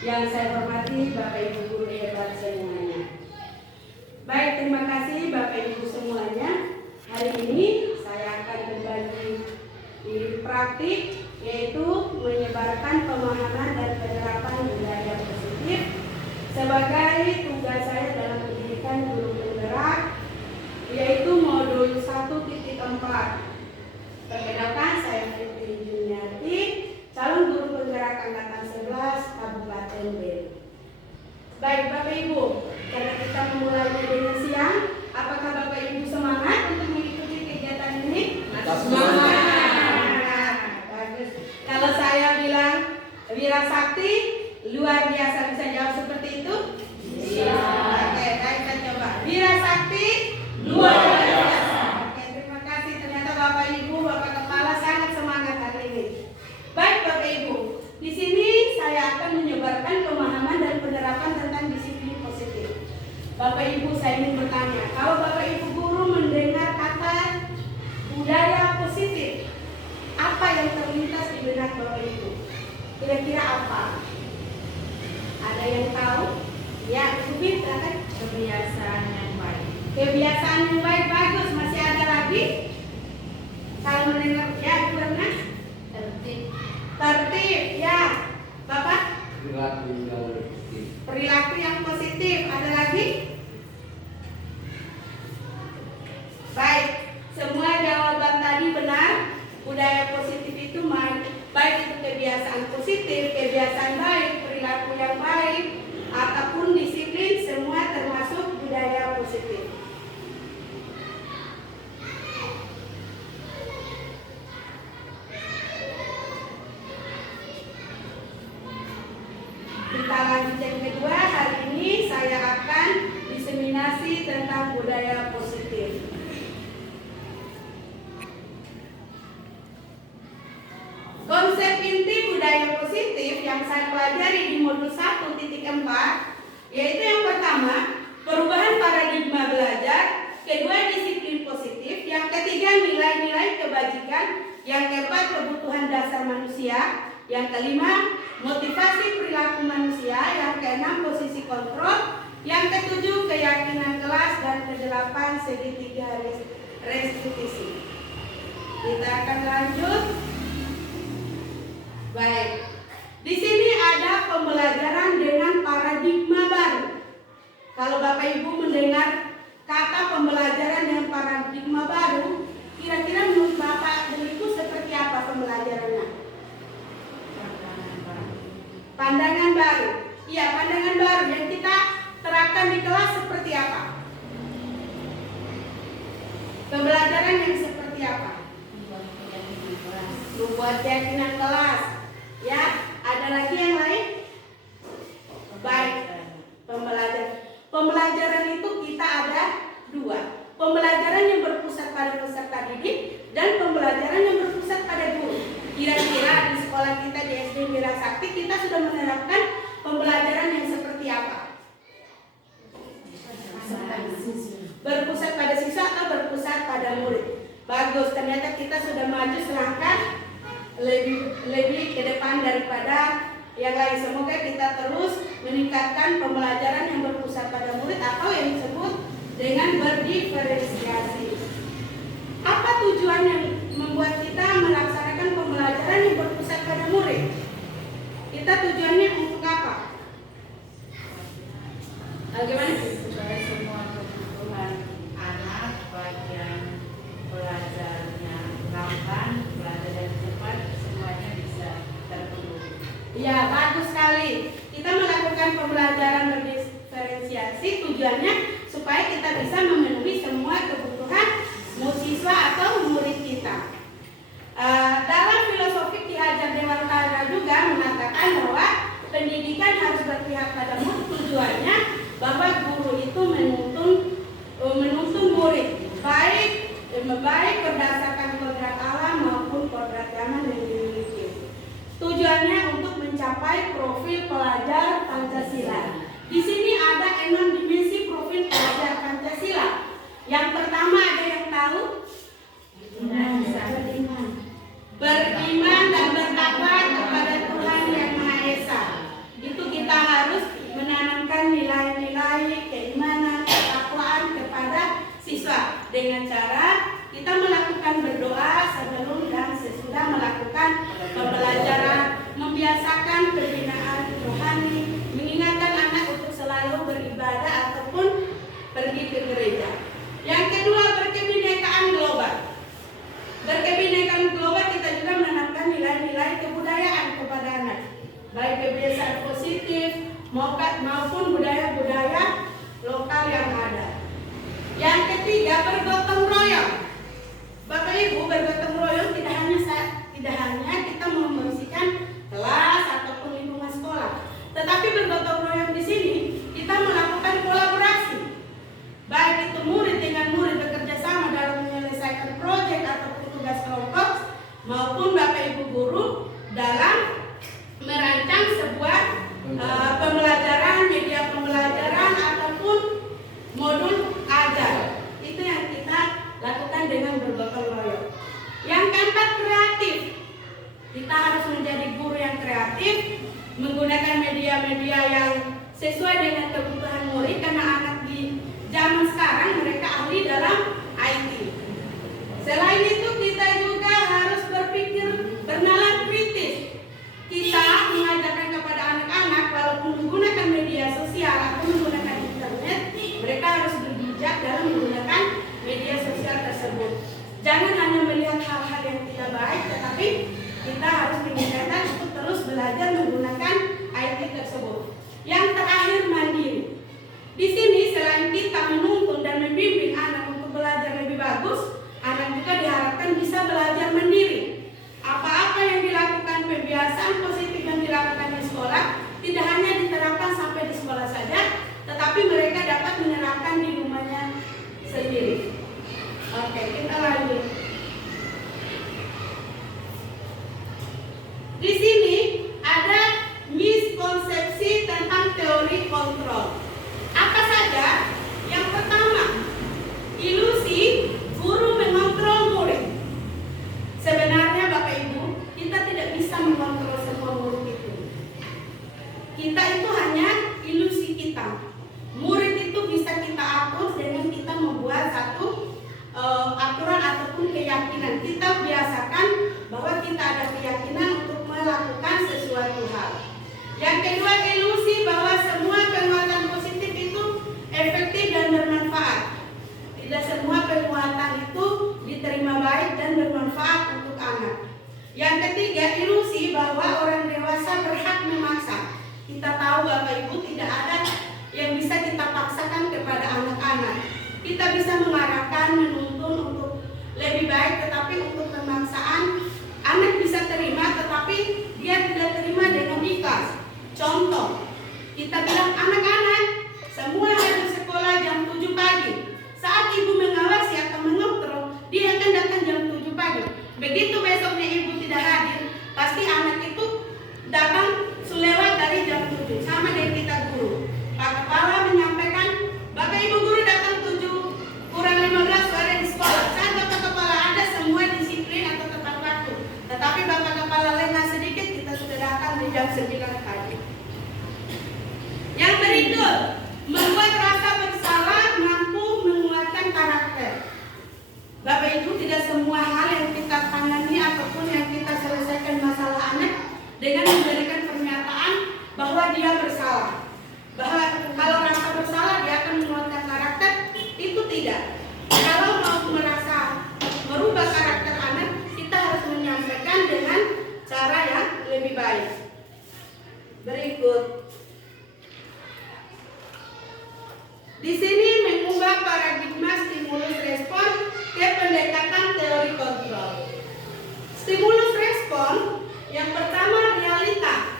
Yang saya hormati Bapak Ibu guru hebat semuanya. Baik, terima kasih Bapak Ibu semuanya. Hari ini saya akan berbagi di praktik, yaitu menyebarkan pemahaman dan penerapan budaya positif sebagai tugas saya dalam pendidikan guru penggerak, yaitu modul 1.4. Perkenalkan, saya Fitri Juniati, calon guru penggerak angkatan 11 Kabupaten Belu. Baik Bapak Ibu, karena kita memulainya dengan siang, apakah Bapak Ibu semangat untuk mengikuti kegiatan ini? Semangat. Bagus. Kalau saya bilang Wira Sakti, luar biasa, bisa jawab seperti itu? Iya. Oke, kita coba. Wira Sakti, luar biasa. Oke, terima kasih. Ternyata Bapak Ibu, Bapak Kepala sangat semangat hari ini. Baik Bapak Ibu, di sini saya akan menyebarkan pemahaman dan penerapan tentang disiplin positif. Bapak Ibu, saya ingin bertanya, kalau Bapak Ibu guru mendengar kata budaya positif, apa yang terlintas di benak Bapak Ibu? Kira-kira apa? Ada yang tahu? Ya, Ibu silakan. Kebiasaan yang baik. Kebiasaan yang baik, bagus. Masih ada lagi? Kalau mendengar, ya Ibu Erna? Tertib, ya. Bapak? Perilaku yang positif. Ada lagi? Baik, semua jawaban tadi benar. Budaya positif itu baik itu kebiasaan positif, kebiasaan baik, perilaku yang baik, ataupun disiplin, semua termasuk budaya positif. Kita lanjut yang kedua. Hari ini saya akan diseminasi tentang budaya positif. Konsep inti budaya positif yang saya pelajari di modul 1.4, yaitu yang pertama, perubahan paradigma belajar, kedua, disiplin positif, yang ketiga, nilai-nilai kebajikan, yang keempat, kebutuhan dasar manusia, yang kelima, motivasi perilaku manusia, yang keenam, posisi kontrol, yang ketujuh, keyakinan kelas, dan kedelapan, segitiga restitusi. Kita akan lanjut. Baik, di sini ada pembelajaran dengan paradigma baru. Kalau Bapak Ibu mendengar kata pembelajaran dengan paradigma baru, kira-kira menurut Bapak dan Ibu seperti apa pembelajarannya? Pandangan baru. Iya, pandangan baru yang kita terapkan di kelas seperti apa? Pembelajaran yang seperti apa? Membuat keyakinan kelas. Ya, ada lagi yang lain? Baik, pembelajaran itu kita ada dua. Pembelajaran yang berpusat pada peserta didik dan pembelajaran yang berpusat pada guru. Kira-kira di sekolah kita di SD Wira Sakti kita sudah menerapkan pembelajaran yang seperti apa? Berpusat pada siswa atau berpusat pada murid? Bagus, ternyata kita sudah maju selangkah lebih ke depan daripada yang lain. Semoga kita terus meningkatkan pembelajaran yang berpusat pada murid atau yang disebut dengan berdiferensiasi. Apa tujuan yang membuat kita melaksanakan pembelajaran yang berpusat pada murid? Kita tujuannya untuk apa? Bagaimana? Supaya semua kebutuhan anak, bagian belajarnya gampang, belajar dan cepat, semuanya bisa terpenuhi. Ya, bagus sekali. Kita melakukan pembelajaran berdiferensiasi tujuannya supaya kita bisa memenuhi semua kebutuhan siswa atau murid kita. Dalam berpihak pada murid, tujuannya bahwa guru itu menuntun murid baik berdasarkan kodrat alam maupun kodrat zaman yang dimiliki. Tujuannya untuk mencapai profil pelajar Pancasila. Di sini ada 6 dimensi profil pelajar Pancasila. Yang pertama ada yang tahu? Beriman dan bertakwa kepada Tuhan Yang Maha Esa. Itu kita harus menanamkan nilai-nilai keimanan, ketakwaan kepada siswa dengan cara kita melakukan berdoa sebelum dan sesudah melakukan pembelajaran, membiasakan pembinaan rohani, mengingatkan anak untuk selalu beribadah ataupun pergi ke gereja. Yang kedua, berkebinekaan global. Berkebinekaan global kita juga menanamkan nilai-nilai kebudayaan kepada anak, baik kebiasaan positif maupun budaya-budaya lokal yang ada. Yang ketiga, bergotong royong. Bapak Ibu, bergotong royong tidak hanya kita membersihkan kelas ataupun lingkungan sekolah, tetapi bergotong royong di sini kita melakukan kolaborasi. Baik itu murid dengan murid bekerja sama dalam menyelesaikan proyek ataupun tugas kelompok, maupun Bapak Ibu guru dalam merancang sebuah pembelajaran, media pembelajaran ataupun modul ajar. Itu yang kita lakukan dengan bergotong royong. Yang keempat, kreatif. Kita harus menjadi guru yang kreatif, menggunakan media-media yang sesuai dengan kebutuhan murid, karena anak di zaman sekarang mereka ahli dalam IT. Selain itu kita juga harus berpikir bernalar kritis. Kita mengajarkan kepada anak-anak walaupun menggunakan media sosial atau menggunakan internet, mereka harus berbijak dalam menggunakan media sosial tersebut. Jangan hanya melihat hal-hal yang tidak baik, tetapi kita harus mengingatkan untuk terus belajar menggunakan IT tersebut. Yang terakhir, mandiri. Di sini selain kita menuntun dan membimbing anak untuk belajar lebih bagus, anak juga diharapkan bisa belajar mandiri. Apa-apa yang dilakukan, pembiasaan positif yang dilakukan di sekolah tidak hanya diterapkan sampai di sekolah saja, tetapi mereka dapat menerapkan di rumahnya sendiri. Oke, kita lanjut. Di sini ada miskonsepsi tentang teori kontrol. Apa saja? Yang pertama, ilusi guru mengontrol murid. Sebenarnya Bapak Ibu, kita tidak bisa mengontrol semua murid itu. Kita itu hanya ilusi kita. Murid itu bisa kita atur dengan kita membuat satu aturan ataupun keyakinan. Kita biasakan bahwa kita ada keyakinan untuk melakukan sesuatu hal. Yang kedua, ilusi bahwa semua penguatan positif itu efektif dan bermanfaat. Tidak semua penguatan itu diterima baik dan bermanfaat untuk anak. Yang ketiga, ilusi bahwa orang dewasa berhak memaksa. Kita tahu Bapak Ibu tidak ada yang bisa kita paksakan kepada anak-anak. Kita bisa mengarahkan, menuntun untuk lebih baik, tetapi untuk pemaksaan anak bisa terima, tetapi dia tidak terima dengan ikhlas. Contoh, kita bilang anak-anak semua harus sekolah jam 7 pagi. Saat ibu mengawasi atau mengontrol, dia akan datang jam 7 pagi. Begitu besoknya ibu tidak hadir, pasti anak itu datang selewat dari jam 7. Sama dengan kita guru. Pak Kepala menyampaikan, Bapak Ibu guru datang 7 kurang 15 sore di sekolah. Saat Bapak Kepala ada semua disiplin atau tepat waktu. Tetapi Bapak Kepala lengah sedikit, kita sudah datang di jam 9 pagi. Yang berikut, membuat rasa bersalah mampu menguatkan karakter. Bapak Ibu, tidak semua hal yang kita tangani ataupun yang kita selesaikan masalah anak dengan memberikan pernyataan bahwa dia bersalah. Bahwa kalau rasa bersalah dia akan menguatkan karakter, itu tidak. Kalau mau merasa merubah karakter anak, kita harus menyampaikan dengan cara yang lebih baik. Berikut. Di sini mengubah paradigma stimulus respon ke pendekatan teori kontrol. Stimulus respon yang pertama realitas.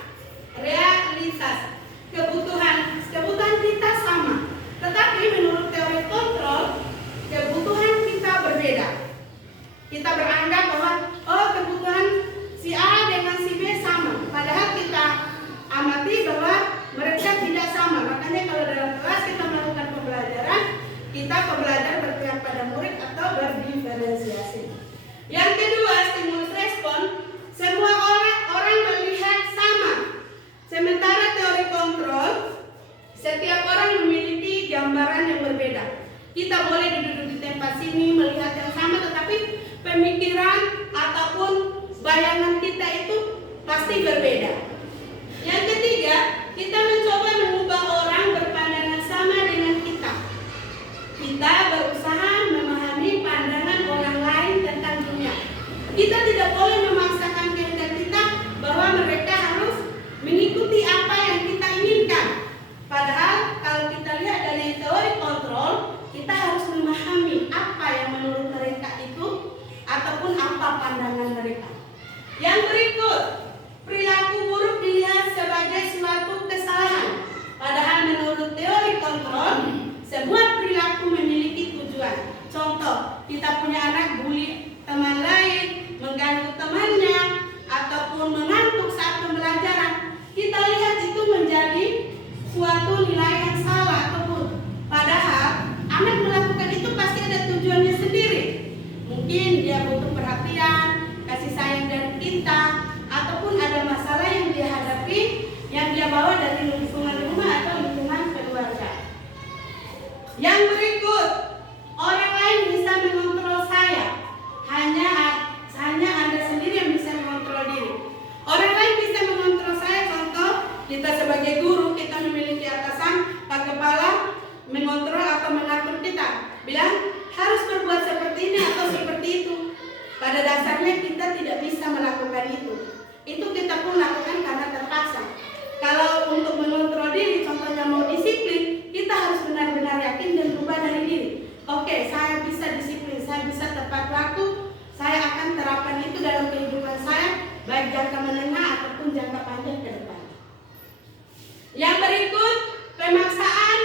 Kepada bayangan kita itu pasti berbeda. Yang ketiga, kita mencoba mengubah orang berpandangan sama dengan kita. Kita berusaha memahami pandangan orang lain tentang dunia. Kita tidak boleh memaksakan kehendak kita bahwa mereka harus mengikuti apa yang kita inginkan. Padahal kalau kita lihat dari teori kontrol, kita harus memahami apa yang menurut mereka itu ataupun apa pandangan mereka. Yang berikut, perilaku buruk dilihat sebagai suatu kesalahan. Padahal menurut teori kontrol, semua perilaku memiliki tujuan. Contoh, kita punya anak bully teman lain, mengganggu temannya, ataupun mengantuk saat pembelajaran. Kita lihat itu menjadi suatu nilai yang salah ataupun padahal anak melakukan itu pasti ada tujuannya sendiri. Mungkin dia butuh perhatian, kasih sayang dari kita, ataupun ada masalah yang dia hadapi yang dia bawa dari lingkungan rumah atau lingkungan keluarga. Yang berikut, orang lain bisa mengontrol saya. Hanya Anda sendiri yang bisa mengontrol diri. Orang lain bisa mengontrol saya. Contoh, kita sebagai guru, kita memiliki atasan, Pak Kepala, mengontrol atau mengatur kita. Bilang, harus berbuat seperti ini atau seperti itu. Pada dasarnya kita tidak bisa melakukan itu. Itu kita pun lakukan karena terpaksa. Kalau untuk mengontrol diri, contohnya mau disiplin, kita harus benar-benar yakin dan berubah dari diri. Oke, saya bisa disiplin, saya bisa tepat waktu, saya akan terapkan itu dalam kehidupan saya, baik jangka menengah ataupun jangka panjang ke depan. Yang berikut, pemaksaan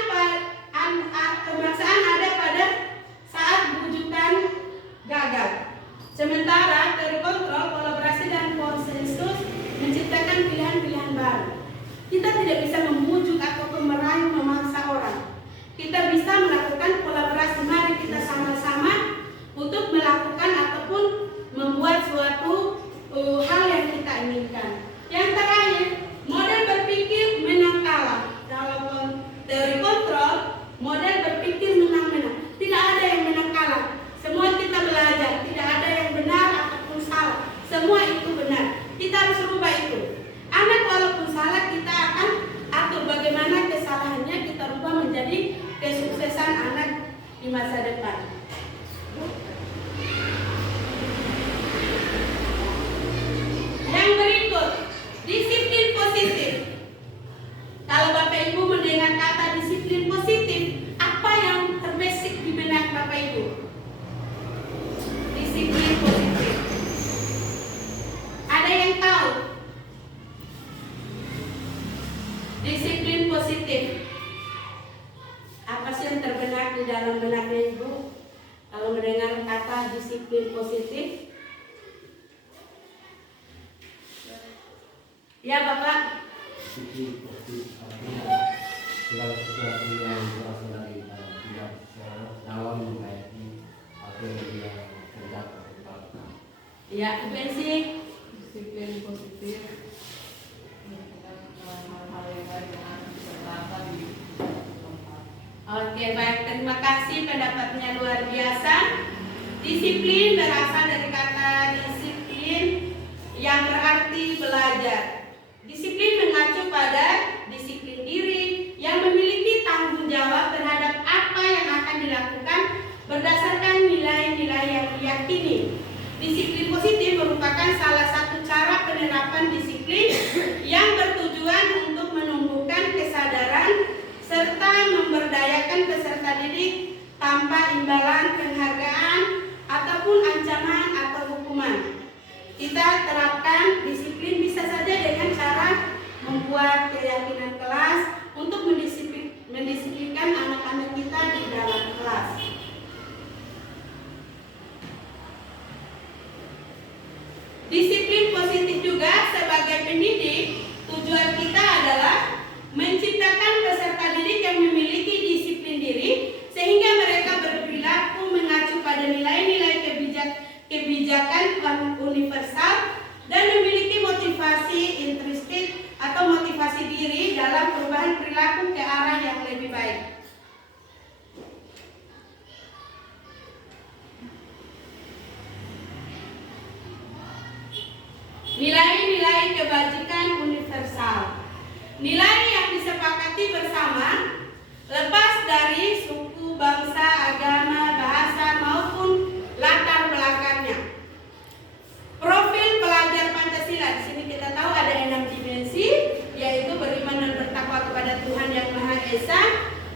ada pada saat bujukan gagal. Sementara teori kontrol, kolaborasi dan konsensus menciptakan pilihan-pilihan baru. Kita tidak bisa memujuk ataupun merayu memaksa orang. Kita bisa melakukan kolaborasi. Mari kita sama-sama untuk melakukan ataupun membuat suatu hal yang kita inginkan. Yang terakhir, model berpikir menang kalah. Dalam teori kontrol, model berpikir menang-menang. Tidak ada yang menang kalah. Semua kita belajar. Tidak ada yang benar ataupun salah. Semua itu benar. Kita harus rubah itu. Anak walaupun salah, kita akan atur bagaimana kesalahannya kita rubah menjadi kesuksesan anak di masa depan. Yang berikut, disiplin positif. Kalau Bapak Ibu mendengar kata disiplin positif, apa yang terbesit di benak Bapak Ibu? Disiplin positif. Ada yang tahu? Disiplin positif. Apa sih yang terbenak di dalam benaknya Ibu kalau mendengar kata disiplin positif? Ya Bapak. Disiplin positif artinya segala sesuatu yang berasal dari dalam mengaiti apa yang dia kerjakan. Ya, Ibu Ensi. Disiplin positif hal-hal yang baik yang harus dilakukan di tempat. Oke, baik. Terima kasih, pendapatnya luar biasa. Disiplin berasal dari kata disiplin yang berarti belajar. Disiplin mengacu pada disiplin diri yang memiliki tanggung jawab terhadap apa yang akan dilakukan berdasarkan nilai-nilai yang diyakini. Disiplin positif merupakan salah satu cara penerapan disiplin yang bertujuan untuk menumbuhkan kesadaran serta memberdayakan peserta didik tanpa imbalan penghargaan ataupun ancaman atau hukuman. Kita terapkan disiplin bisa saja dengan cara membuat keyakinan kelas untuk mendisiplinkan anak-anak kita di dalam kelas. Disiplin positif juga sebagai pendidik, tujuan kita adalah menciptakan peserta didik yang memiliki disiplin diri sehingga mereka berperilaku mengacu pada nilai-nilai kebijakan universal dan memiliki motivasi intrinsik atau motivasi diri dalam perubahan perilaku ke arah yang lebih baik. Nilai-nilai kebajikan universal. Nilai yang disepakati bersama lepas dari suku, bangsa, agama, bahasa maupun latar belakangnya. Profil pelajar Pancasila. Di sini kita tahu ada 6 dimensi, yaitu beriman dan bertakwa kepada Tuhan Yang Maha Esa,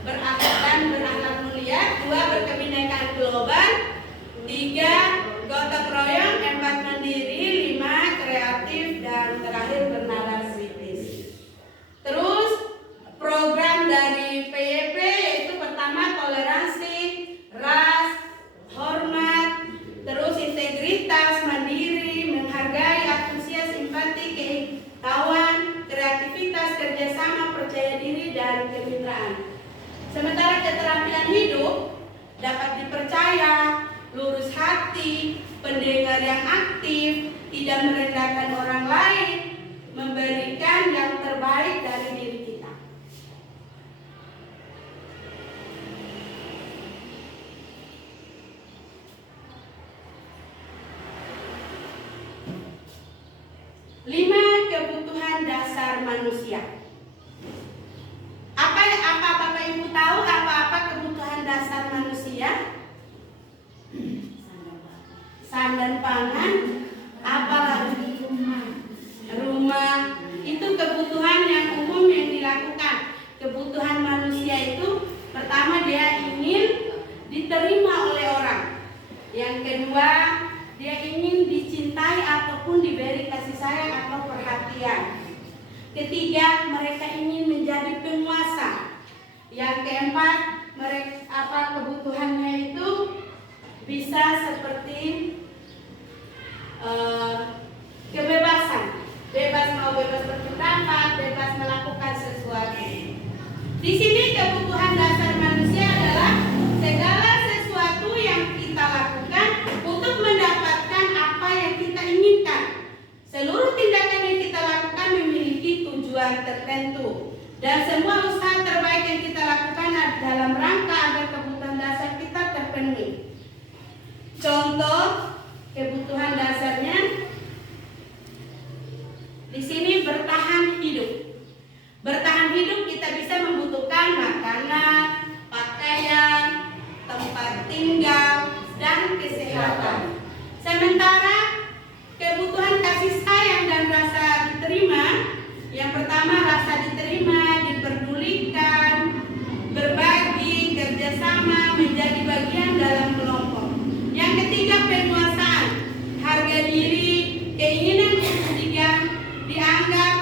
berakhlak dan berakhlak mulia, 2 berkebinekaan global, 3 gotong royong, 4 mandiri, 5 kreatif, dan terakhir bernada kritis. Terus program dari PYP yaitu pertama toleransi, ras, hormat, terus integritas, mandiri, menghargai, antusias, simpati, ketahuan, kreativitas, kerjasama, percaya diri, dan kemitraan. Sementara keterampilan hidup dapat dipercaya, lurus hati, pendengar yang aktif, tidak merendahkan orang lain, memberikan yang terbaik dari diri kita. Lima kebutuhan dasar manusia. Apa Bapak Ibu tahu apa kebutuhan dasar manusia? Sandang pangan, apalagi rumah. Itu kebutuhan yang umum yang dilakukan. Kebutuhan manusia itu pertama dia ingin diterima oleh orang. Yang kedua, dia ingin dicintai ataupun diberi kasih sayang atau perhatian. Ketiga, mereka ingin menjadi penguasa. Yang keempat, kebutuhannya itu bisa seperti kebebasan, bebas berpendapat, bebas melakukan sesuatu. Di sini kebutuhan dasar manusia adalah segala sesuatu yang kita lakukan untuk mendapatkan apa yang kita inginkan. Seluruh tindakan yang kita lakukan memiliki tujuan tertentu, dan semua usaha terbaik yang kita lakukan dalam rangka agar kebutuhan dasar kita terpenuhi. Contoh kebutuhan dasarnya di sini bertahan hidup. Bertahan hidup kita bisa membutuhkan makanan, pakaian, tempat tinggal, dan kesehatan. Sementara kebutuhan kasih sayang dan rasa diterima, yang pertama rasa diterima, diperdulikan, berbagi, kerjasama, menjadi bagian dalam kelompok. Yang ketiga penguasaan, harga diri, keinginan untuk dianggap,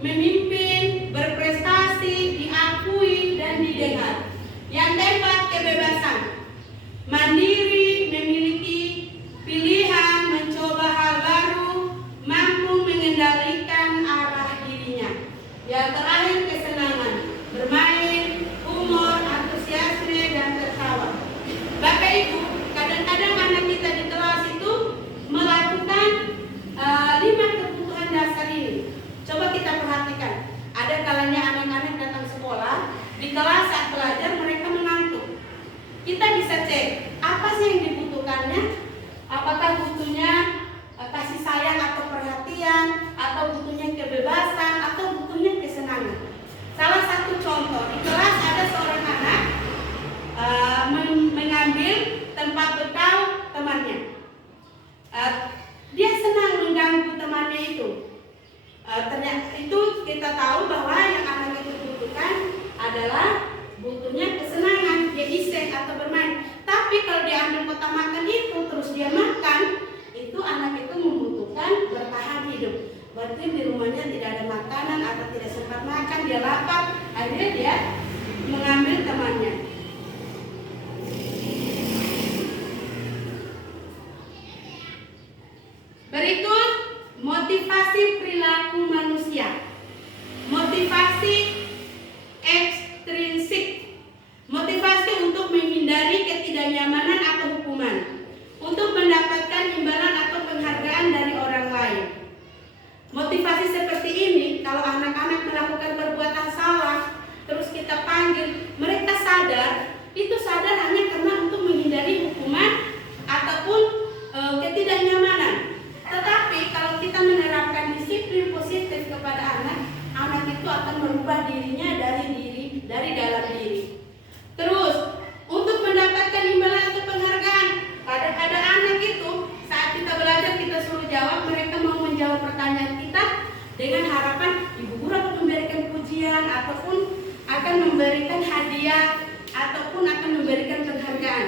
memimpin, berprestasi, diakui, dan didengar. Yang keempat kebebasan, mandiri, memiliki pilihan, mencoba hal baru, mampu mengendalikan arah dirinya. Yang terakhir kesenangan, bermain, humor, antusiasme, dan tertawa. Bapak Ibu, kadang-kadang anak kita di kelas itu melakukan 5 kebutuhan dasar ini. Coba kita perhatikan. Ada kalanya anak-anak datang sekolah, di kelas saat belajar mereka mengantuk. Kita bisa cek apa sih yang dibutuhkannya. Apakah butuhnya kasih sayang atau perhatian, atau butuhnya kebebasan, atau butuhnya kesenangan. Salah satu contoh, di kelas ada seorang anak mengambil tempat bekal temannya. Dia senang mengganggu temannya itu. Ternyata itu kita tahu bahwa yang anak itu butuhkan adalah butuhnya kesenangan, dia iseng atau bermain. Tapi kalau dia ambil kotak makan itu terus dia makan, itu anak itu membutuhkan bertahan hidup. Berarti di rumahnya tidak ada makanan atau tidak sempat makan, dia lapar, akhirnya dia mengambil temannya. Berikut motivasi perilaku manusia. Motivasi ekstrinsik, motivasi untuk menghindari ketidaknyamanan atau hukuman, untuk mendapatkan imbalan atau penghargaan dari orang lain. Motivasi seperti ini, kalau anak-anak melakukan perbuatan salah, terus kita panggil, mereka sadar, itu sadar hanya karena untuk menghindari hukuman ataupun ketidaknyamanan. Tetapi kalau kita menerapkan merubah dirinya dari dalam diri. Terus untuk mendapatkan imbalan atau penghargaan, ada anak itu saat kita belajar kita suruh jawab, mereka mau menjawab pertanyaan kita dengan harapan ibu guru akan memberikan pujian ataupun akan memberikan hadiah ataupun akan memberikan penghargaan.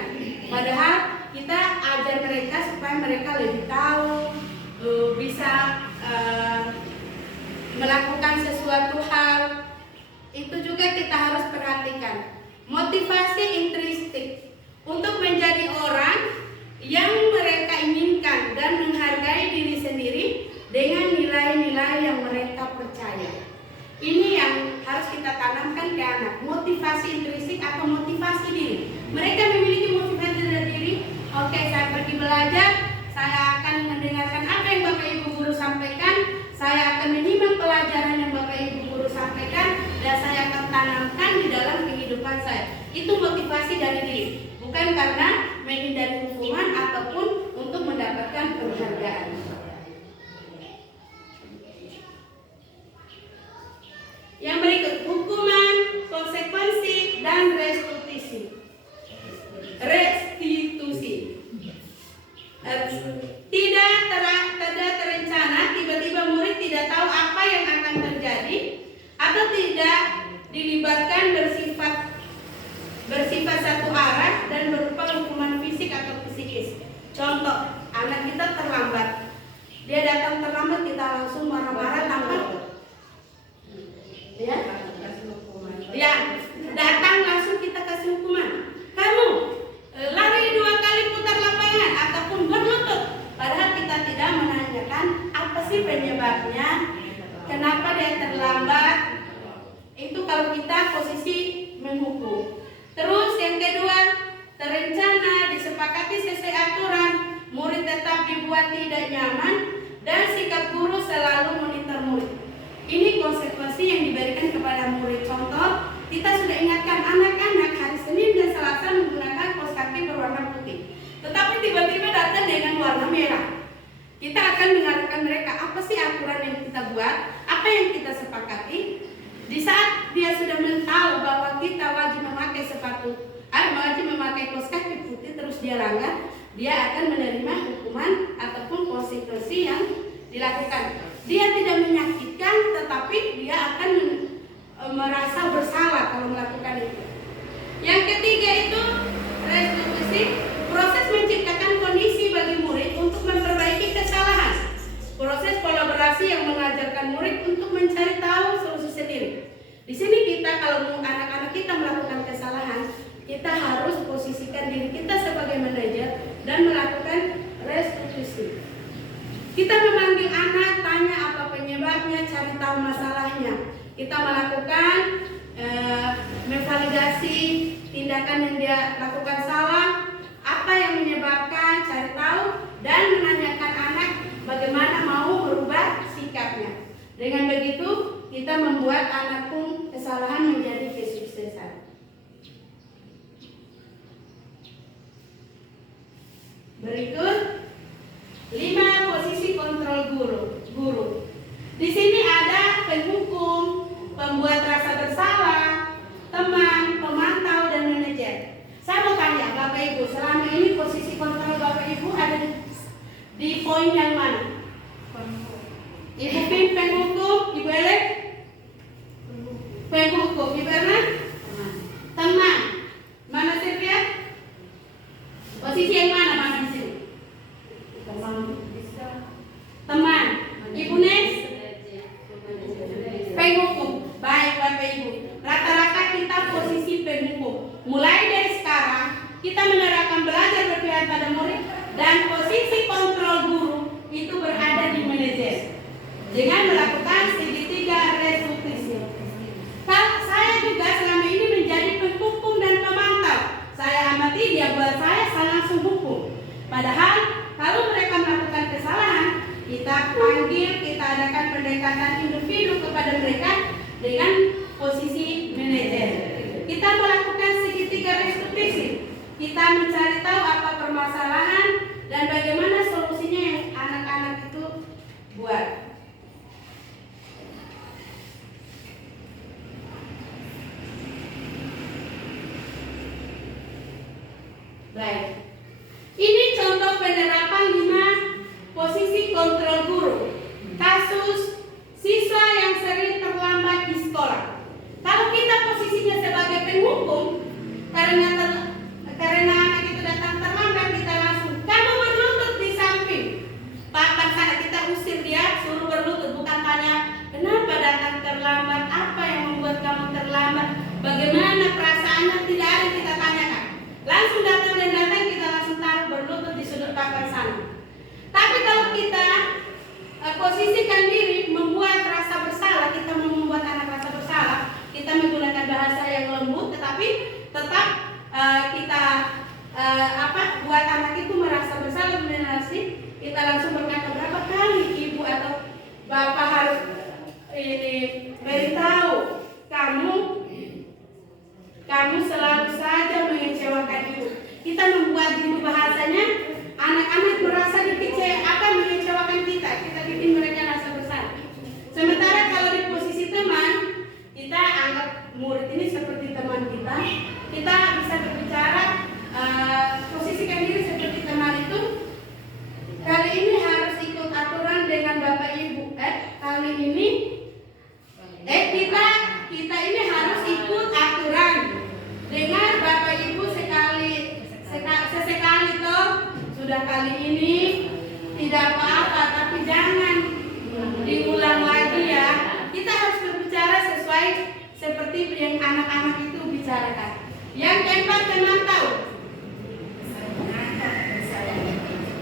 Padahal kita ajar mereka supaya mereka lebih tahu, bisa melakukan sesuatu hal. Itu juga kita harus perhatikan. Motivasi intrinsik untuk menjadi orang yang mereka inginkan dan menghargai diri sendiri dengan nilai-nilai yang mereka percaya. Ini yang harus kita tanamkan ke anak. Motivasi intrinsik atau motivasi diri. Mereka memiliki motivasi dari diri. Oke, saya pergi belajar, saya akan mendengarkan apa yang Bapak Ibu guru sampaikan, saya akan menyimak pelajaran yang Bapak Ibu guru sampaikan, dan saya akan tanamkan di dalam kehidupan saya. Itu motivasi dari diri, bukan karena menghindari hukuman ataupun untuk mendapatkan penghargaan. Yang berikut, hukuman, konsekuensi, dan restitusi. Tidak terencana, tiba-tiba murid tidak tahu apa yang akan terjadi atau tidak dilibatkan bersifat satu arah dan berupa hukuman fisik atau psikis. Contoh, anak kita terlambat, dia datang terlambat, kita langsung marah-marah tanpa ya datang langsung kita kasih hukuman. Kamu lari 2 kali putar lapangan ataupun berlutut, padahal kita tidak menanyakan apa sih penyebabnya, kenapa dia terlambat. Itu kalau kita posisi menghukum. Terus yang kedua, terencana, disepakati sesuai aturan, murid tetap dibuat tidak nyaman, dan sikap guru selalu monitor murid. Ini konsekuensi yang diberikan kepada murid. Contoh, kita sudah ingatkan anak-anak hari Senin dan Selasa menggunakan kaos kaki berwarna putih, tetapi tiba-tiba datang dengan warna merah. Kita akan mengatakan mereka, apa sih aturan yang kita buat, apa yang kita sepakati. Di saat dia sudah tahu bahwa kita wajib memakai wajib memakai kaos kaki putih, terus dia langgar, dia akan menerima hukuman ataupun konsekuensi yang dilakukan. Dia tidak menyakitkan, tetapi dia akan merasa bersalah kalau melakukan itu. Yang ketiga itu restitusi, proses menciptakan kondisi bagi murid untuk memperbaiki kesalahan. Proses kolaborasi yang mengajarkan murid untuk mencari tahu solusi sendiri. Di sini kita kalau anak-anak kita melakukan kesalahan, kita harus posisikan diri kita sebagai manajer dan melakukan restitusi. Kita memanggil anak, tanya apa penyebabnya, cari tahu masalahnya. Kita melakukan memvalidasi tindakan yang dia lakukan salah, apa yang menyebabkan, cari tahu, dan menanyakan anak bagaimana mau merubah sikapnya. Dengan begitu, kita membuat anak pun kesalahan menjadi kesuksesan. Berikut 5 posisi kontrol guru. Di sini ada penghukum, pembuat rasa bersalah, teman, pemantau, dan manajer. Saya mau tanya Bapak Ibu, selama ini posisi kontrol Bapak Ibu ada di poin yang mana? Ibu Pim penghukum, Ibu Elek penghukum, Ibu Erna teman. Mana Sylvia? Posisi yang mana di sini? Teman. Ibu Nes penghukum. Baik Bapak Ibu, rata-rata kita posisi penghukum. Mulai dari sekarang kita menerapkan belajar berpihak pada murid, dan posisi kontrol guru itu berada di manajer dengan melakukan segitiga restitusi. Saya juga selama ini menjadi penghukum dan pemantau. Saya amati, dia buat saya langsung hukum. Padahal kalau mereka melakukan kesalahan, kita panggil, kita adakan pendekatan individu kepada mereka dengan posisi manajer. Kita melakukan segitiga restitusi. Kita mencari tahu apa permasalahan dan bagaimana solusinya yang anak-anak itu buat. lawan sana. Tapi kalau kita posisikan diri membuat rasa bersalah, kita membuat anak rasa bersalah, kita menggunakan bahasa yang lembut, tetapi tetap kita buat anak itu merasa bersalah mengenai, kita langsung berkata berapa kali ibu atau bapak harus beritahu kamu selalu saja mengecewakan ibu. Kita membuat itu bahasanya anak-anak merasa mengecewakan kita bikin mereka rasa bersalah. Sementara kalau di posisi teman, kita anggap murid ini seperti teman kita bisa berbicara, posisikan diri seperti teman itu. Kali ini harus ikut aturan dengan bapak ibu. Kali ini kita ini harus ikut aturan dengan bapak ibu sesekali toh. Sudah kali ini tidak apa-apa, tapi jangan diulang lagi ya. Kita harus berbicara sesuai seperti yang anak-anak itu bicarakan. Yang keempat, teman tahu.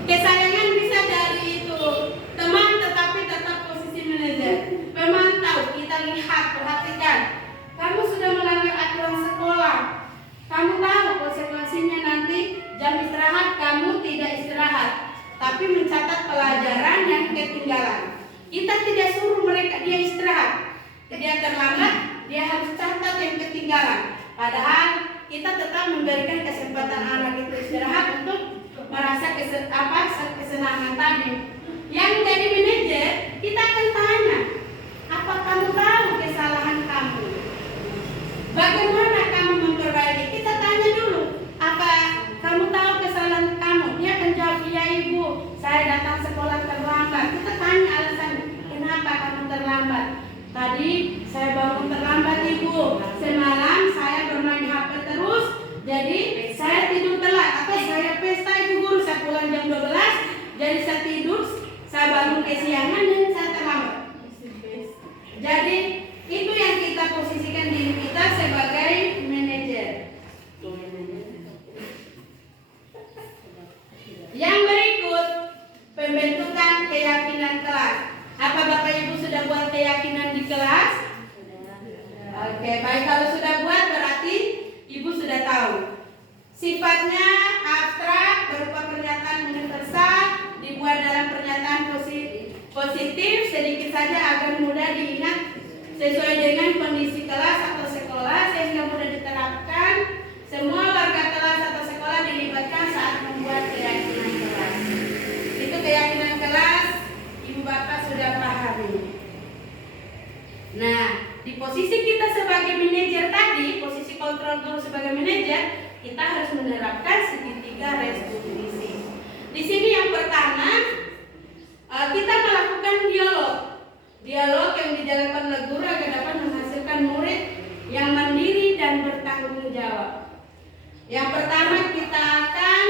Kesayangan bisa dari itu teman, tetapi tetap posisi manajer. Memantau, kita lihat, perhatikan. Kamu sudah melanggar aturan sekolah. Kamu tahu konsekuensinya nanti jam istirahat kamu tidak istirahat, tapi mencatat pelajaran yang ketinggalan. Kita tidak suruh dia istirahat. Dia terlambat, dia harus catat yang ketinggalan. Padahal kita tetap memberikan kesempatan anak itu istirahat untuk merasa kesenangan tadi. Yang jadi manajer, kita akan tanya, apa kamu tahu kesalahan kamu? Bagaimana kamu memperbaiki? Kita tanya dulu, apa kamu tahu kesalahan kamu? Dia akan jawab, iya ibu, saya datang sekolah terlambat. Kita tanya alasannya, kenapa kamu terlambat? Tadi saya bangun terlambat ibu, semalam saya bermain HP terus, jadi saya tidur telat. Atau saya pesta ibu guru, saya pulang jam 12, jadi saya tidur, saya bangun kesiangan dan saya terlambat. Jadi itu yang kita posisikan diri kita sebagai manajer. Yang berikut, pembentukan keyakinan kelas. Apa Bapak Ibu sudah buat keyakinan di kelas? Oke, baik, kalau sudah buat berarti Ibu sudah tahu. Sifatnya abstrak, berupa pernyataan universal, dibuat dalam pernyataan positif, sedikit saja agar mudah diingat sesuai dengan kondisi kelas atau sekolah sehingga mudah diterapkan. Semua warga kelas atau sekolah dilibatkan saat membuat keyakinan kelas. Itu keyakinan kelas, Ibu Bapak sudah pahami. Nah, di posisi kita sebagai manajer tadi, posisi kontrol guru sebagai manajer, kita harus menerapkan segitiga restitusi. Di sini yang pertama, kita melakukan dialog yang dijalankan oleh guru agar dapat menghasilkan murid yang mandiri dan bertanggung jawab. Yang pertama, kita akan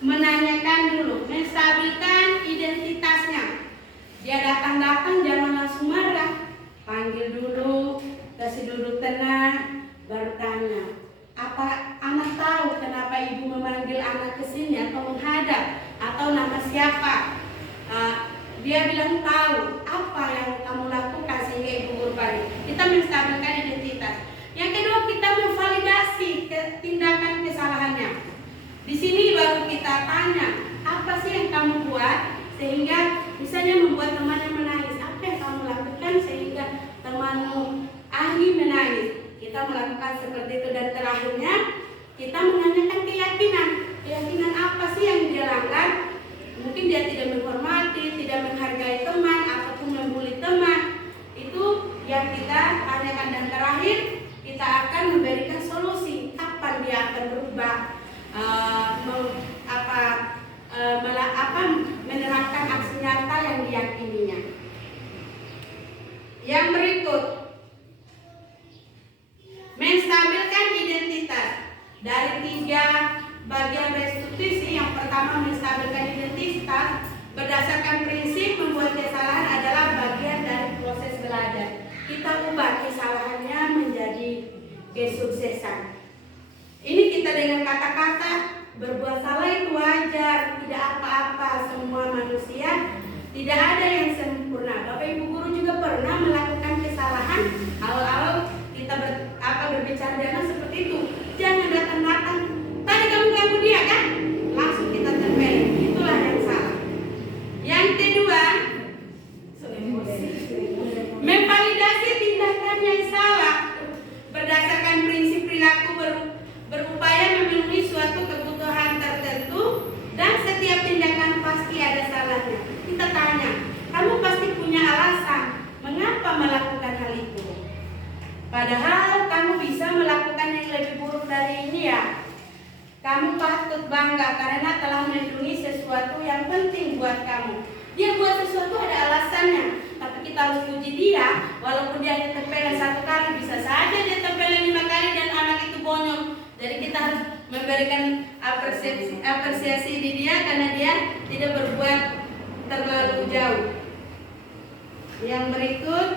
menanyakan dulu, menstabilkan identitasnya. Dia datang-datang jangan langsung marah, panggil dulu, kasih duduk tenang, baru tanya, apa anak tahu kenapa ibu memanggil anak ke sini atau menghadap atau nama siapa? Dia bilang tahu. Apa yang kamu lakukan sehingga ibu berbalik? Kita menstabilkan identitas. Yang kedua, kita memvalidasi tindakan kesalahannya. Di sini baru kita tanya, apa sih yang kamu buat sehingga misalnya membuat temannya menangis? Apa yang kamu lakukan sehingga temanmu Anggi menangis? Kita melakukan seperti itu. Dan terakhirnya kita menanyakan keyakinan apa sih yang dia langgar. Mungkin dia tidak menghormati, tidak menghargai teman, ataupun membuli teman. Itu yang kita tanyakan. Dan terakhir kita akan memberikan solusi kapan dia akan berubah, menerapkan aksi nyata yang diyakininya. Yang berikut, menstabilkan identitas. Dari 3 bagian restitusi, yang pertama menstabilkan identitas berdasarkan prinsip membuat kesalahan adalah bagian dari proses belajar. Kita ubah kesalahannya menjadi kesuksesan. Ini kita dengan kata-kata berbuat salah itu wajar, yang sempurna. Bapak Ibu guru juga pernah melakukan kesalahan. Awal-awal kita berbicara dengan seperti itu. Jangan datang-datang. Tadi kamu ganggu dia kan? Langsung kita tempelin. Itulah yang salah. Yang kedua, memvalidasi tindakan yang salah berdasarkan prinsip perilaku berupaya memenuhi suatu kebutuhan tertentu dan setiap tindakan pasti ada salahnya. Kita tanya, kamu pasti punya alasan mengapa melakukan hal itu. Padahal kamu bisa melakukan yang lebih buruk dari ini ya. Kamu patut bangga karena telah melindungi sesuatu yang penting buat kamu. Dia buat sesuatu ada alasannya, tapi kita harus puji dia. Walaupun dia hanya tempelin 1 kali, bisa saja dia tempelin 5 kali dan anak itu bonyok. Jadi kita harus memberikan apresiasi di dia karena dia tidak berbuat terlalu jauh. Yang berikut,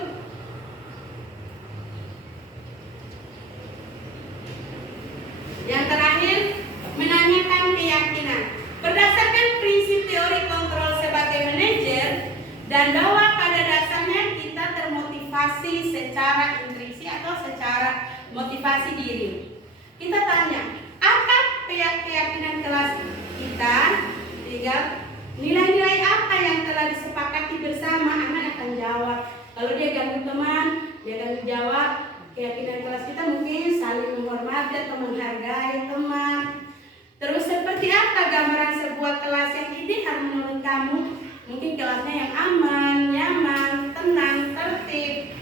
yang terakhir, menanyakan keyakinan. Berdasarkan prinsip teori kontrol sebagai manajer dan bahwa pada dasarnya kita termotivasi secara intrinsik atau secara motivasi diri. Kita tanya, apa keyakinan kelas kita? Tinggal nilai-nilai apa yang telah disepakati bersama, anak akan jawab. Kalau dia ganggu teman, dia akan jawab. Keyakinan kelas kita mungkin saling menghormati atau menghargai teman. Terus seperti apa gambaran sebuah kelas yang ideal menurut kamu? Mungkin kelasnya yang aman, nyaman, tenang, tertib.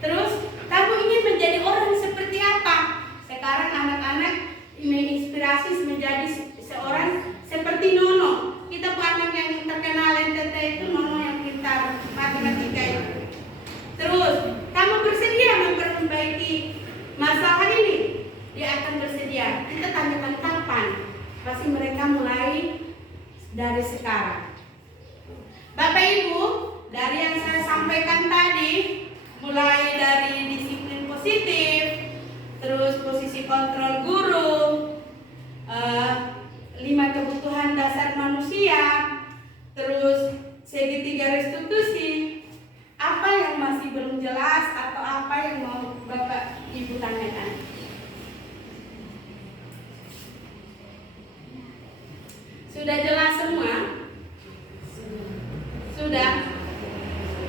Terus kamu ingin menjadi orang seperti apa? Sekarang anak-anak menginspirasi menjadi seorang seperti Nono. Kita punya anak yang terkenal NTT itu Nono yang pintar matematika itu. Terus kamu bersedia memperbaiki masalah ini? Dia akan bersedia. Kita tanyakan kapan? Pasti mereka mulai dari sekarang. Bapak Ibu, dari yang saya sampaikan tadi, mulai dari disiplin positif, terus posisi kontrol guru, 5 kebutuhan dasar manusia, terus segitiga restitusi, apa yang masih belum jelas atau apa yang mau Bapak Ibu tanyakan? Sudah jelas semua? Sudah?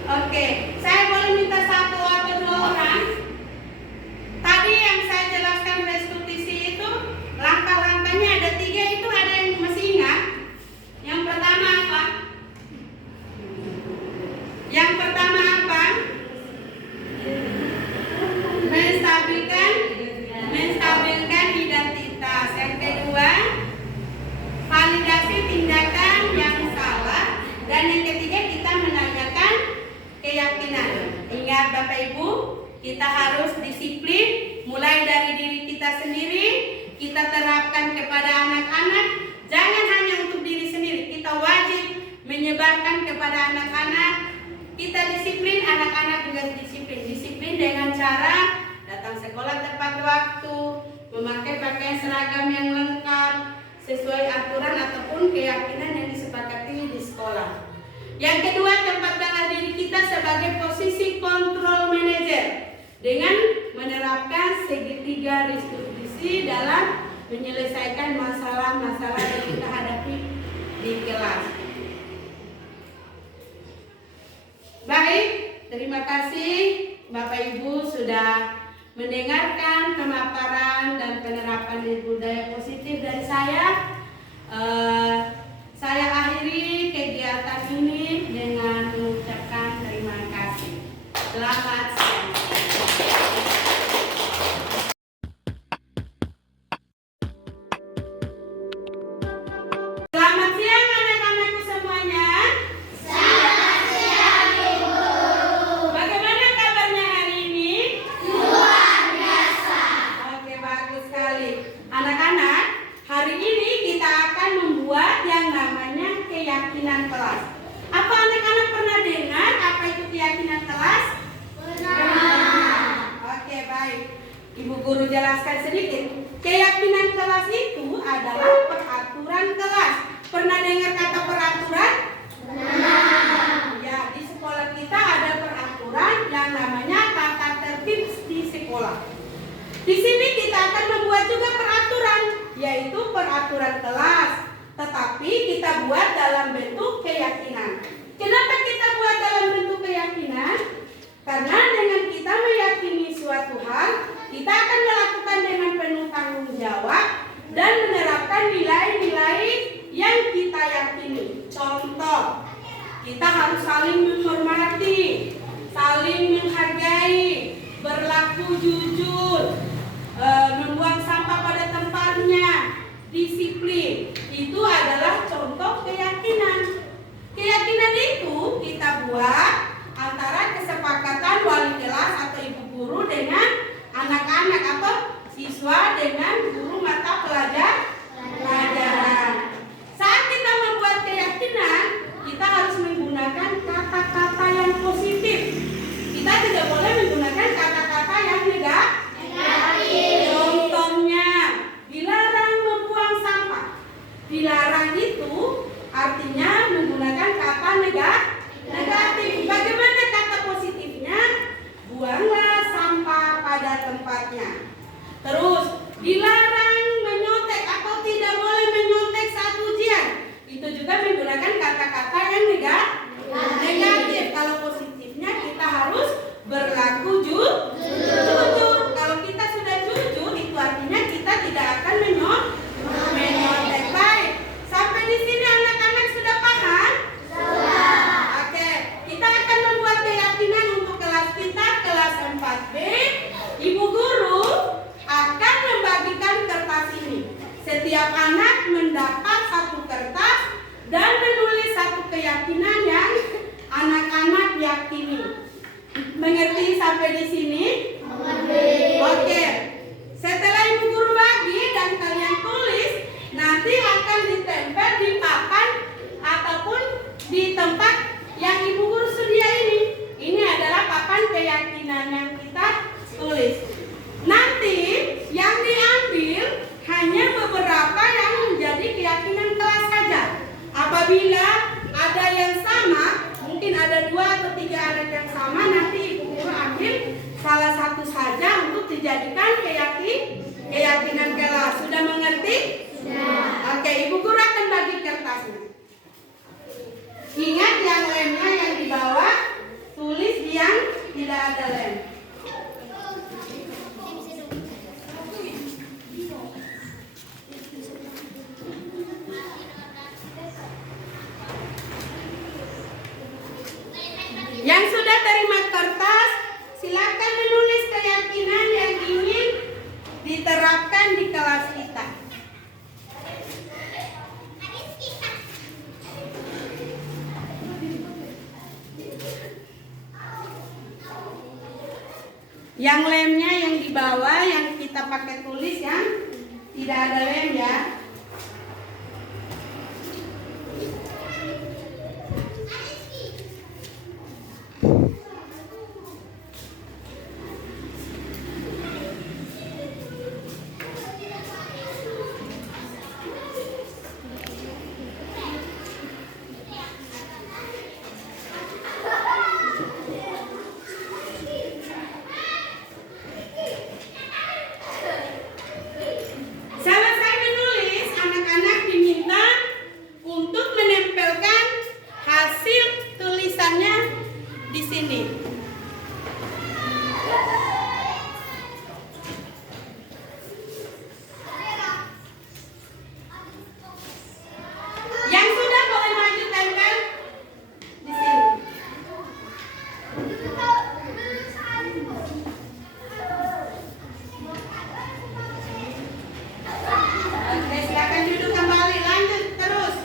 Oke, saya boleh minta 1 atau 2 orang? Tadi yang saya jelaskan restitusi itu langkah-langkahnya ada 3, itu ada yang masih ingat? Yang pertama apa? Yang pertama apa? Menstabilkan identitas. Yang kedua, validasi tindakan yang salah. Dan yang ketiga, kita menanyakan keyakinan. Ingat Bapak Ibu, kita harus disiplin mulai dari diri kita sendiri. Kita terapkan kepada anak-anak. Jangan hanya untuk diri sendiri, kita wajib menyebarkan kepada anak-anak. Kita disiplin, anak-anak juga disiplin. Disiplin dengan cara datang sekolah tepat waktu, memakai pakaian seragam yang lengkap sesuai aturan ataupun keyakinan yang disepakati di sekolah. Yang kedua, tempatkanlah diri kita sebagai posisi kontrol manajer dengan menerapkan segitiga restitusi dalam menyelesaikan masalah-masalah yang kita hadapi di kelas. Baik, terima kasih Bapak Ibu sudah mendengarkan pemaparan dan penerapan budaya positif dari saya. Saya akhiri kegiatan ini dengan mengucapkan terima kasih. Selamat siang. Selamat siang anak-anakku semuanya. Selamat siang Ibu. Bagaimana kabarnya hari ini? Luar biasa. Oke, bagus sekali. Anak-anak, hari ini kita akan membuat yang namanya keyakinan kelas. Apa anak-anak juga peraturan, yaitu peraturan kelas. Tetapi kita buat dalam bentuk keyakinan. Kenapa kita buat dalam bentuk keyakinan? Karena dengan kita meyakini suatu hal, kita akan melakukan dengan penuh tanggung jawab dan menerapkan nilai-nilai yang kita yakini. Contoh, kita harus saling menghormati, saling menghargai, berlaku jujur, membuang sampah pada tempatnya, disiplin. Itu adalah contoh keyakinan. Keyakinan itu kita buat antara kesepakatan wali kelas atau ibu guru dengan anak-anak atau siswa dengan guru mata pelajaran. Saat kita membuat keyakinan, kita harus menggunakan kata-kata yang positif. Kita tidak boleh menggunakan kata-kata yang negatif. Contohnya, dilarang membuang sampah. Dilarang itu artinya menggunakan kata negatif. Bagaimana kata positifnya? Buanglah sampah pada tempatnya. Terus, dilarang menyontek atau tidak boleh menyontek saat ujian. Itu juga menggunakan kata-kata yang negatif. Kalau positifnya kita harus berlaku jujur. Kalau kita sudah jujur, itu artinya kita tidak akan menyontek. Baik, sampai di sini anak-anak sudah paham? Oke, kita akan membuat keyakinan untuk kelas kita, kelas 4B. Ibu guru akan membagikan kertas ini. Setiap anak mendapat satu kertas dan menulis satu keyakinan yang anak-anak yakini. Mengerti sampai di sini? Oke. Setelah ibu guru bagi dan kalian tulis, nanti akan ditempel di papan ataupun di tempat yang ibu guru sedia ini. Ini adalah papan keyakinan yang kita tulis. Nanti yang diambil hanya beberapa yang menjadi keyakinan kelas saja. Apabila ada yang sama, mungkin ada 2 atau 3 anak yang sama, nanti ibu guru ambil salah satu saja untuk dijadikan keyakinan kelas. Sudah mengerti? Sudah. Oke, ibu guru akan bagi kertasnya. Ingat yang lemnya yang di bawah, tulis yang tidak ada lem. Yang sudah terima kertas, silakan menulis keyakinan yang ingin diterapkan di kelas kita. Yang lemnya yang di bawah yang kita pakai tulis yang tidak ada lem ya. Selesai menulis, anak-anak diminta untuk menempelkan hasil tulisannya di sini. Yang sudah boleh maju tempel di sini. Oke, silakan duduk kembali. Lanjut terus.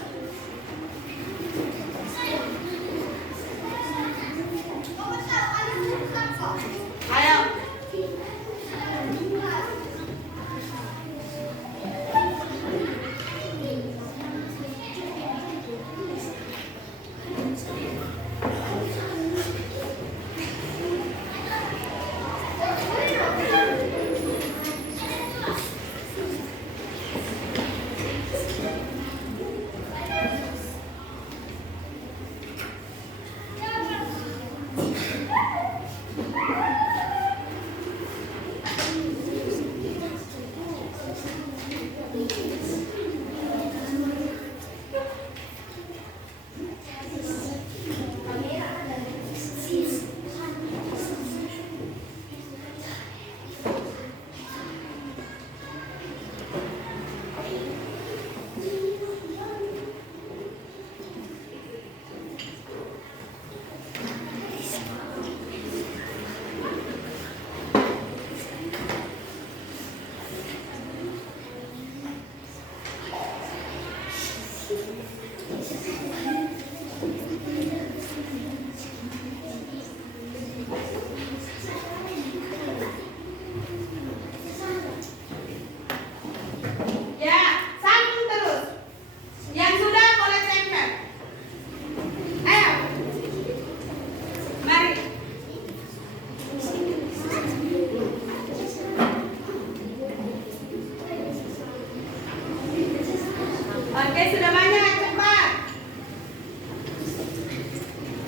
sudah banyak, cepat.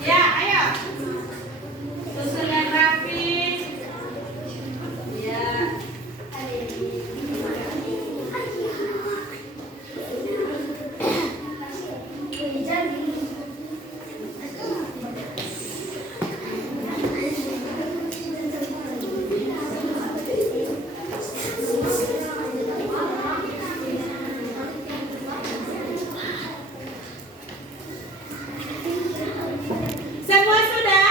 Ya, ayo. Susun yang rapi. Ya. Semua sudah?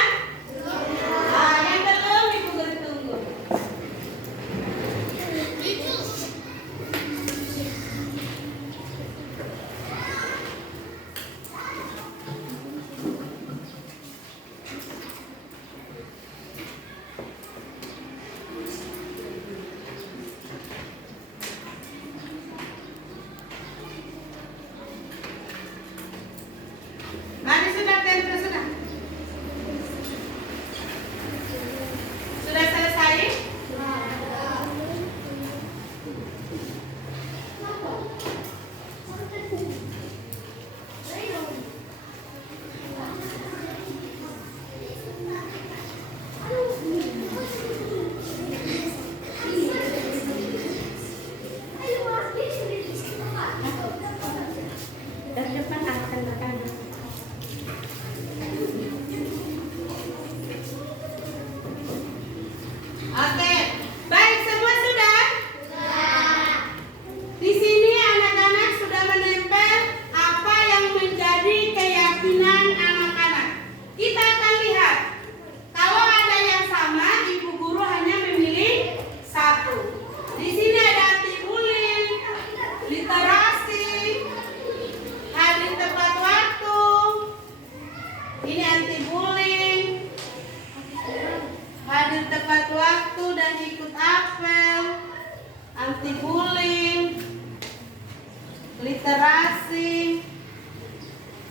Yang belum Ibu Guru tunggu. Mari sudah, tempel sudah. Sudah selesai? Dari depan akan makan. Oke, baik, semua sudah? Di sini anak-anak sudah menempel apa yang menjadi keyakinan anak-anak. Kita akan lihat. Kalau ada yang sama, Ibu Guru hanya memilih satu. Di sini ada anti-bullying, literasi, hadir tepat waktu. Ini anti-bullying, hadir tepat waktu dan ikut apel, anti-bullying, literasi,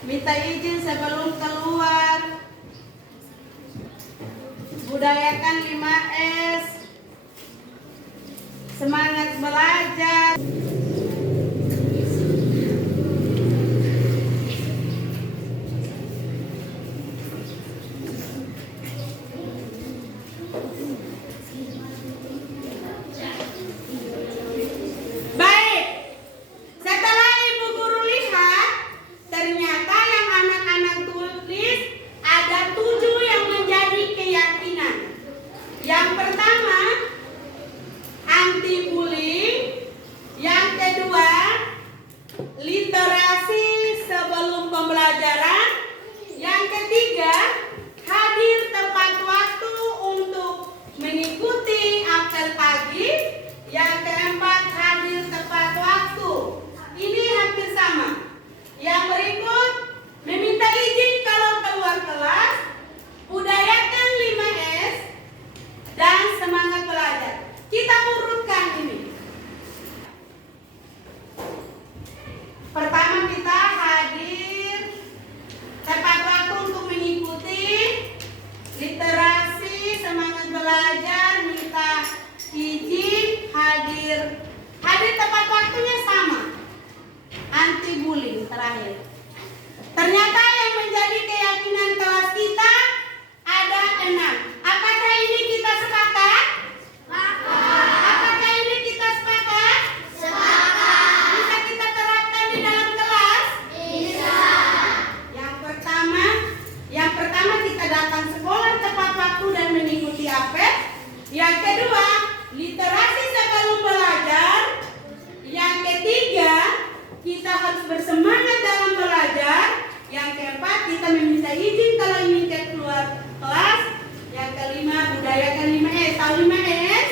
minta izin sebelum keluar, budayakan 5S, semangat belajar. Baik, setelah Ibu Guru lihat, ternyata yang anak-anak tulis ada 7 yang menjadi keyakinan. Yang pertama, anti-bullying. Yang kedua, literasi sebelum pembelajaran. Yang ketiga, hadir tepat waktu untuk mengikuti apel pagi. Yang keempat, hadir tepat waktu. Ini hampir sama. Yang berikut, meminta izin kalau keluar kelas, budayakan 5S, dan semangat belajar. Kita urutkan ini. Pertama, kita hadir tepat waktu untuk mengikuti literasi, semangat belajar, minta izin, hadir tepat waktunya sama. Anti-bullying terakhir. Ternyata yang menjadi keyakinan kelas kita ada 6. Apakah ini kita sepakat? Apakah ini kita sepakat? Bisa kita terapkan di dalam kelas? Yang pertama kita datang sekolah tepat waktu dan mengikuti apel. Yang kedua, literasi sebelum belajar. Yang ketiga, kita harus bersemangat dalam belajar. Yang keempat, kita meminta izin kalau ingin keluar kelas. Yang kelima, budayakan 5S. Tahu 5S?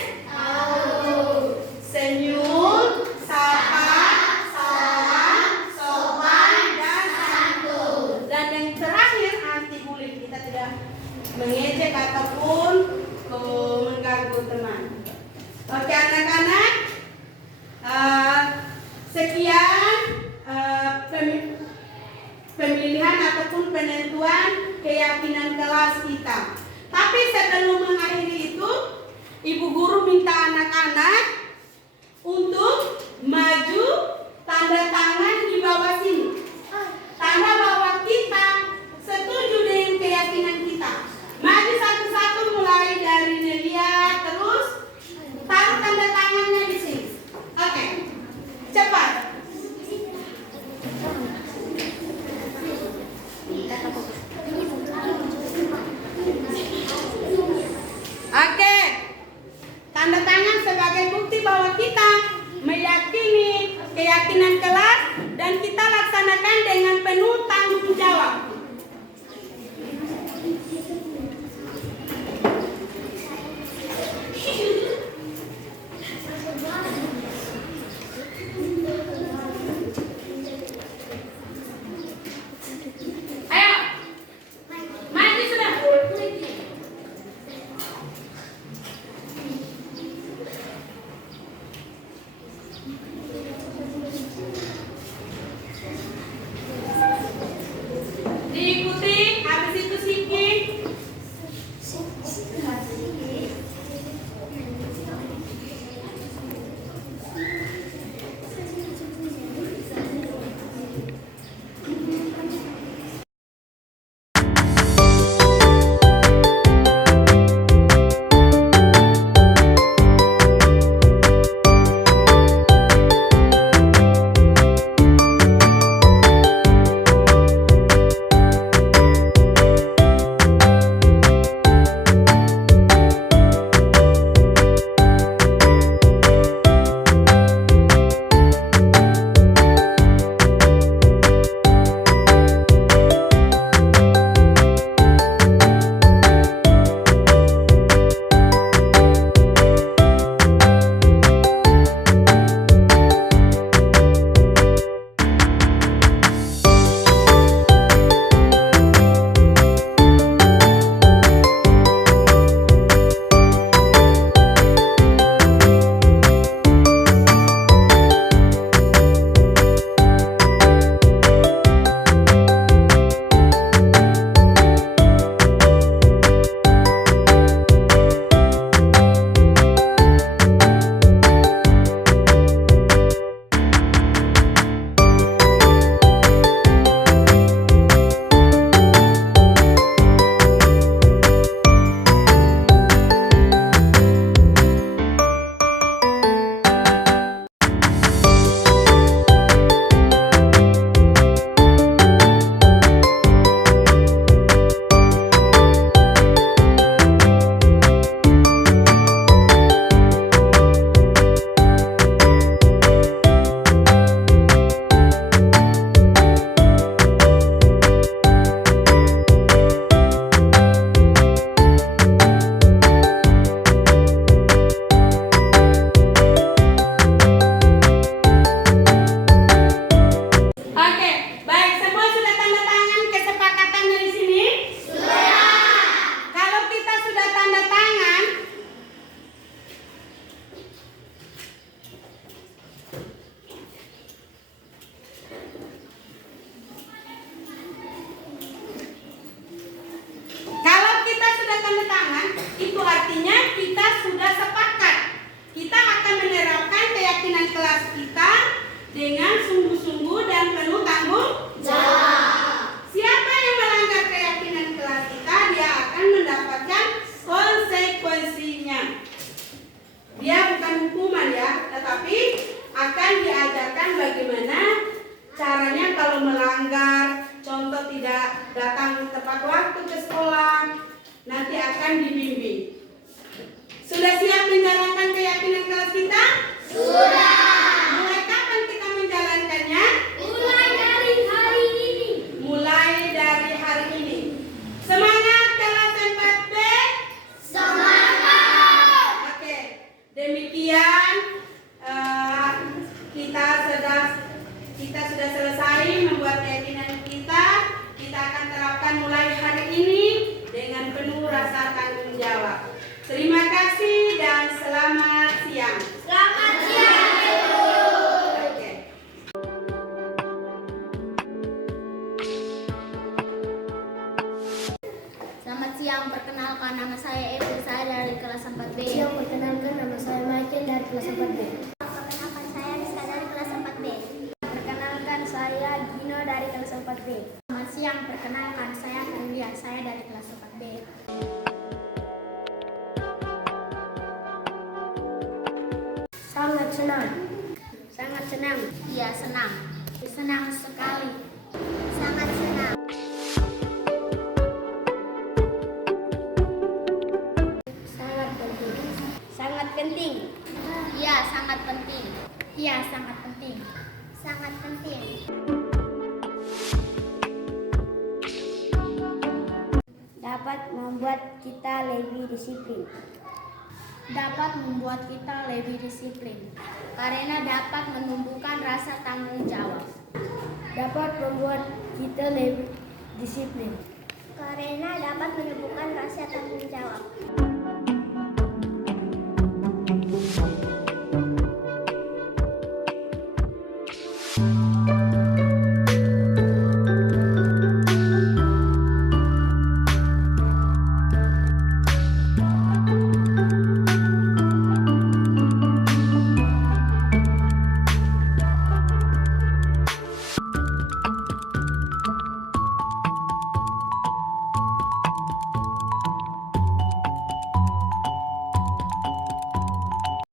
Senyum, sapa, salam, sopan, dan santun. Dan yang terakhir, anti-bullying. Kita tidak mengejek ataupun mengganggu teman. Oke anak-anak, sekian pemilihan ataupun penentuan keyakinan kelas kita. Tapi sebelum mengakhiri itu, Ibu Guru minta anak-anak untuk maju tanda tangan di bawah sini. Oke. Tanda tangan sebagai bukti bahwa kita meyakini keyakinan kelas dan kita laksanakan dengan penuh tanggung jawab. Ayo, maju sudah. Diikuti, habis itu Siki. dengan sungguh-sungguh dan penuh tanggung jawab. Siapa yang melanggar keyakinan kelas kita, dia akan mendapatkan konsekuensinya. Dia bukan hukuman ya, tetapi akan diajarkan bagaimana caranya kalau melanggar. Contoh tidak datang tepat waktu ke sekolah, nanti akan dibimbing. Sudah siap menjalankan keyakinan kelas kita? Sudah. Mulai kapan kita menjalankannya? Mulai dari hari ini. Mulai dari hari ini. Semangat kelas 4B. Semangat. Oke, demikian kita sudah selesai membuat keyakinan kita. Kita akan terapkan mulai hari ini dengan penuh rasa tanggung jawab. Terima kasih dan selamat siang. Selamat siang, Ibu. Oke. Selamat siang, perkenalkan nama saya Ibu, saya dari kelas 4B. Siang, perkenalkan nama saya Michael dari kelas 4B. Perkenalkan saya Rizka dari kelas 4B. Perkenalkan saya Gino dari kelas 4B. Selamat siang, perkenalkan saya Julia, saya dari kelas 4B. Sangat senang. Sangat senang. Iya, senang. Senang sekali. Sangat senang. Sangat sangat penting. Iya, sangat penting. Sangat penting. Dapat membuat kita lebih disiplin. Dapat membuat kita lebih disiplin. Karena dapat menumbuhkan rasa tanggung jawab. Dapat membuat kita lebih disiplin. Karena dapat menumbuhkan rasa tanggung jawab.